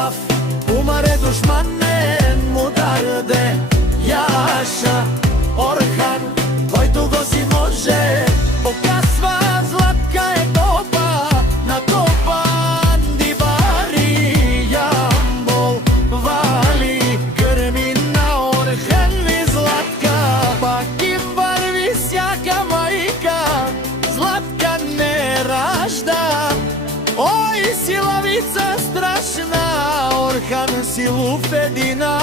praf. U mare dușmane mudar de Jaša Orhan, koji dugo si može. Oka sva Zlatka je topa, na kopan dibari Jambol vali krmi na Orhan vi Zlatka. Paki barvi sjaka majka, Zlatka ne ražda. Oj, silavica strašna, Orhan si lupedina.